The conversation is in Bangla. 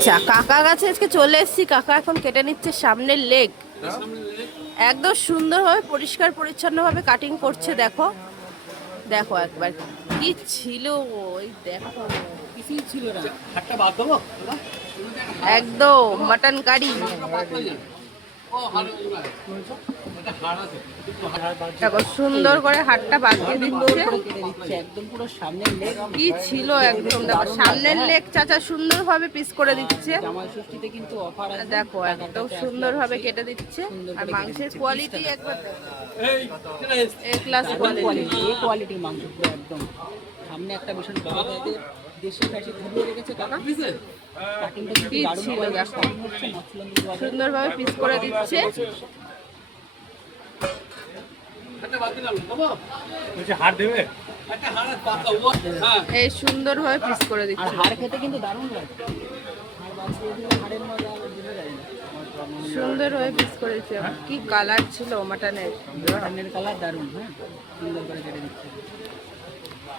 আচ্ছা, কাকা কাছে আজকে চলে এসেছি। কাকা এখন কেটে নিচ্ছে সামনের লেগ। একদম সুন্দরভাবে পরিষ্কার পরিচ্ছন্নভাবে কাটিং করছে। দেখো দেখো একবার কি ছিল ওই দেখো, কিছুই ছিল না। হাতটা বাদ দেবো? একদম মাটন কারি। দেখো সুন্দর করে হাতটা বাঁধিয়ে দিচ্ছে। কেটে দিচ্ছে একদম পুরো সামনের লেগ। কি ছিল একদম, দেখো সামনের লেগ চাচা সুন্দরভাবে পিস করে দিচ্ছে। জামাই ষষ্ঠীতে কিন্তু অফার আছে। দেখো একদম সুন্দরভাবে কেটে দিচ্ছে। আর মাংসের কোয়ালিটি একবার এ ক্লাস কোয়ালিটি। এই কোয়ালিটির মাংস পুরো একদম। সামনে একটা ভীষণ বড় সাইজের দেশি খাসি ঝুলিয়ে রেখেছে কাকা। কাটিংটা কি দারুণ ছিল করে দেখো, হচ্ছে, মশলা দিয়ে দেওয়া আছে। সুন্দরভাবে পিস করে দিচ্ছে। হাড় দেবে? এই সুন্দরভাবে পিস করে আর দিচ্ছে। হাড় খেতে কিন্তু দারুণ লাগে। হাড় বাঁচিয়ে দিলে হাড়ের মজা আবার বোঝা যায় না। সুন্দরভাবে পিস করে দিচ্ছে। কি কালার ছিল মাটনের। মাটনের কালার দারুণ। হ্যাঁ, সুন্দর করে কেটে দিচ্ছে।